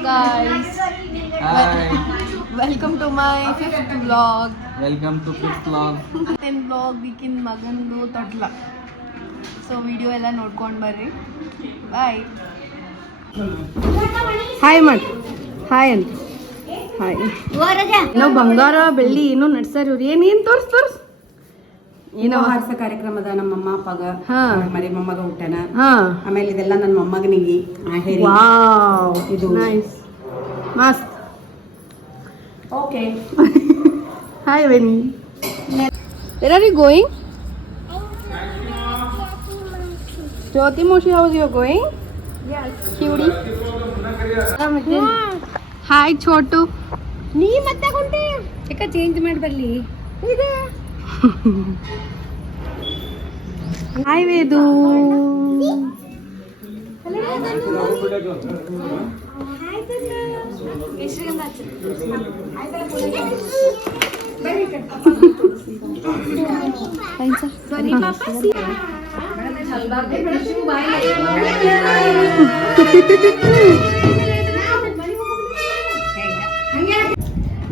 guys. Hi. Welcome to my 5th vlog. Welcome to 5th vlog. 10th vlog weekend ಮಗಂದು ತೊಟ್ಲ. So video ಎಲ್ಲ ನೋಡ್ಕೊಂಡು ಬರ್ರಿ. ಬಾಯ್. Hi ಮಾಡಿ. Hi ಅಂತ. ಹಾಯ್. ನಾವು ಬಂಗಾರ ಬೆಳ್ಳಿ ಏನೋ ನಡ್ಸಾರ ಇವ್ರು ಏನೇನು ತೋರ್ಸ್ ಏನೋ ಹಾಡ್ಸ ಕಾರ್ಯಕ್ರಮದ ನಮ್ಮ ಅಮ್ಮ ಅಪ್ಪಗ ಮರಿ ಮೊಮ್ಮಗ ಹುಟ್ಟನ ಆಮೇಲೆ ಇದೆಲ್ಲ ನನ್ನ ಮೊಮ್ಮಗನಿಗೆ ವಾವ್ ಇದು ನೈಸ್ ಮಸ್ತ್ okay hi any where are you going Jyoti Moshi how are you going yes cutie hi chotu ನೀ ಮತ್ತೆ ಕೊಂಡೆ ಯಾಕ ಚೇಂಜ್ ಮಾಡಿ ಬರ್ಲಿ ಇದೆ ಹಾಯ್ ವೇದು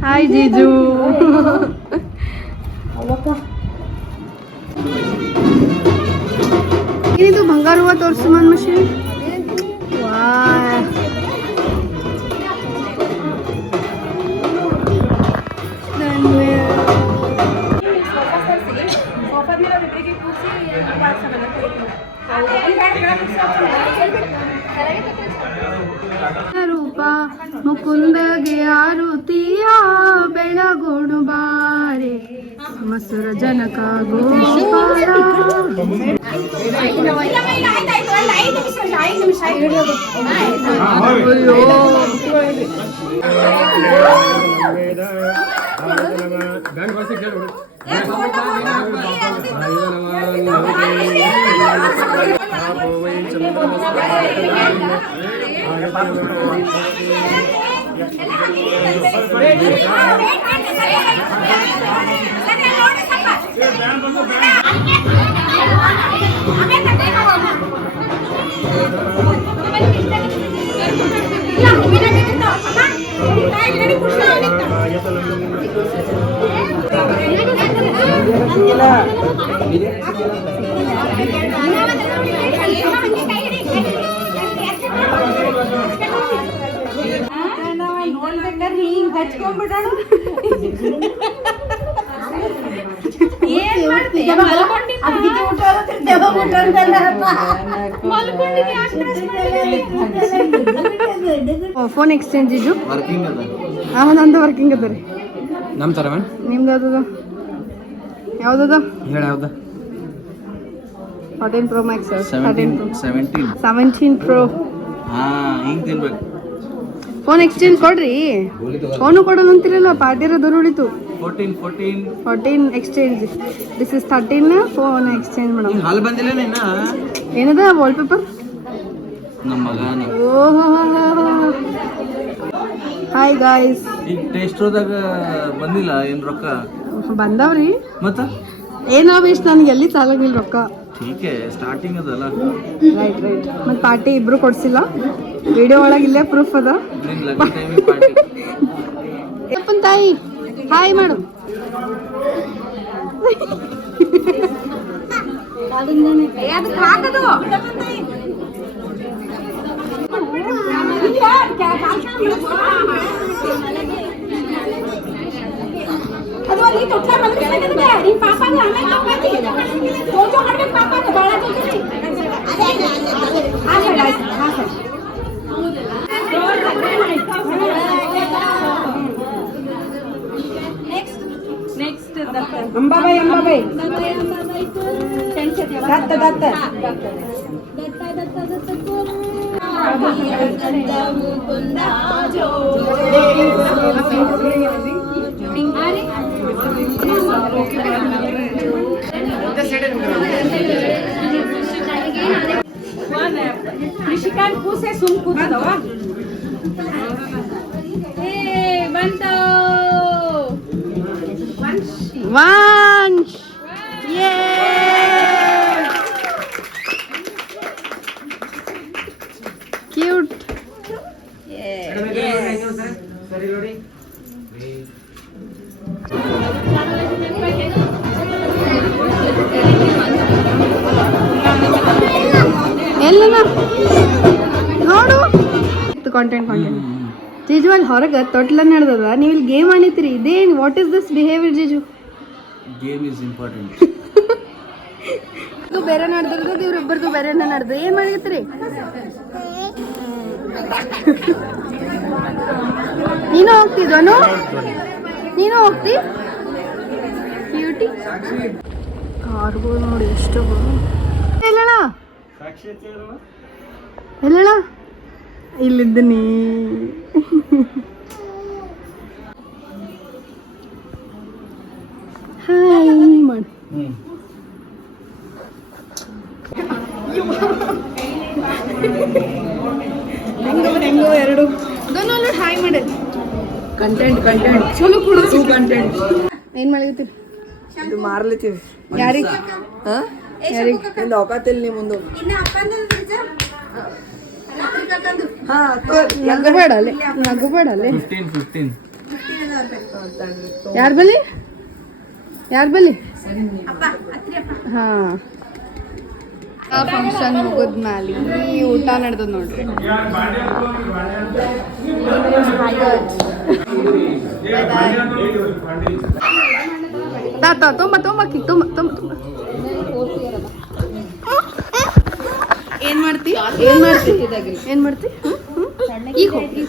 ಹಾಯ್ ಜೀಜು ಏನಿದು ಬಂಗಾರ ಹೂವ ತೋರಿಸು ಮನ್ ಮಷೀನ್ ವಾ ರೂಪ ಮುಕುಂದಗೆ ಆರುತಿಯ ಬೆಳಗೋಡು ಬಾರೆ ಮಸುರ ಜನಕ ಗೋಪಾಲ ಫೋನ್ ಎಕ್ಸ್ಚೇಂಜ್ ಇದು ವರ್ಕಿಂಗ್ ಅದ ನಂದು ವರ್ಕಿಂಗ್ ಅದ ರೀ ನಮ್ಮ ತರ ನಿಮ್ದು ಯಾವ್ದದ ಹೇಳ ಯಾವ್ದ 14 Pro Max 17 Pro ಹಿಂಗ್ ತಿನ್ಬೇಕು ಫೋನ್ ಎಕ್ಸ್ಚೇಂಜ್ ಕೊಡ್ರಿ ಫೋನು ಕೊಡೋದು ಅಂತಿರಲ್ಲ ಪಾರ್ಟಿರ ದೂರ ಉಳಿತು 14 exchange this is 13 phone exchange madam ಹಾಲು ಬಂದಿಲ್ಲ ನಿನ್ನ ಏನದ ವಾಲ್ಪೇಪರ್ ನಮ್ಮ ಮಗ ಓಹೋ ಹಾಯ್ ಗಾಯ್ಸ್ ಈಗ ಟೇಸ್ಟ್ ಹೋದಾಗ ಬಂದಿಲ್ಲ ಏನ್ ರೊಕ್ಕ ಬಂದವ್ರಿ ಮತ್ತ ಏನೋ ಇಷ್ಟ ನನಗೆ ಎಲ್ಲಿ ಸಾಲಾಗಿಲ್ಲ ರೊಕ್ಕ ಟೀಕೆ ಸ್ಟಾರ್ಟಿಂಗ್ ಅದಲ್ಲ ರೈಟ್ ಮತ್ತೆ ಪಾರ್ಟಿ ಇಬ್ರು ಕೊಡ್ಸಿಲ್ಲ ವಿಡಿಯೋ ಒಳಗಿಲ್ಲೇ ಪ್ರೂಫ್ ಅದ ನಿನ್ ಲಕ್ಕಿ ಟೈಮಿಗೆ ಪಾರ್ಟಿ ಅಪ್ಪನ್ ತಾಯಿ ಹಾಯ್ ಮಾಡು ಅದು ಅಲ್ಲಿ ತೊಟ್ಲ ಮಲಗಿಸಿದೆ ಈ ಪಾಪಗೆ ಆಮೇಲೆ ಹಾಕಿ ಜೋಜೋ ಮಾಡ್ಬೇಕು ಪಾಪಗೆ ಬಾಳ ಜೋಜೋ ಅದೇ ನೆಕ್ಸ್ಟ್ ಅಂಬಾಬಾಯಿ ದತ್ತ Nishikan puse sum kudadawa. Hey, bantu. Vansh. Yay! Cute. Yeah. ಎಲ್ಲನ ನೋಡು ಕಾಂಟೆಂಟ್ ಜೀಜು ಅಲ್ಲಿ ಹೊರಗೆ ತೊಟ್ಲ ನಡೆದದ ನೀವು ಇಲ್ಲಿ ಗೇಮ್ ಆಡಿತ್ರಿ ಇದೇನು what is this behaviour jiju game is important. ಇದು ಬೇರೆ ನಡೆದಿರೋದು ಇವ್ರಿಬ್ಬರದು ಬೇರೆ ನಡೆದು ಏನ್ ಮಾಡಿತ್ರಿ ನೀನು ಹೋಗ್ತಿದ್ವನು ನೀನು ಹೋಗ್ತಿ ಕ್ಯೂಟಿ ಕಾರ್ಗಳು ನೋಡಿ ಎಷ್ಟು ಎಲ್ಲಣ ಎಲ್ಲಣ ಇಲ್ಲಿದ್ದೀನಿ ಹಾಯ್ ಮಾಡಿ ಹೆಂಗೋ ಎರಡು ಅದನ್ನ ಹಾಯ್ ಮಾಡಿ ಕಂಟೆಂಟ್ ಚಲೋ ಕೂಡ ಕಂಟೆಂಟ್ ಏನ್ ಮಾಡಿರ್ತೀರಿ ಇದು ಮಾರ್ಲಿತ್ತೀವಿ ಯಾರಿಗೆ ಯಾರಿಗೆ ನಿಂದು ಅವಕಾತಿಲ್ಲ ನೀ ಮುಂದೆ ಹಾ ನಗಬೇಡ ಅಲ್ಲೇ ನಗಬೇಡ ಅಲ್ಲೇ 15 ಯಾರ ಬಲ್ಲಿ ಹಾ ಫಂಕ್ಷನ್ ಮುಗಿದ್ಮೇಲೆ ಈ ಊಟ ನಡೆದದ ನೋಡ್ರಿ ತಾತ ತೊಂಬಕ್ಕಿ ಏನ್ ಮಾಡ್ತಿ ಈಗ ಹೋಗಿ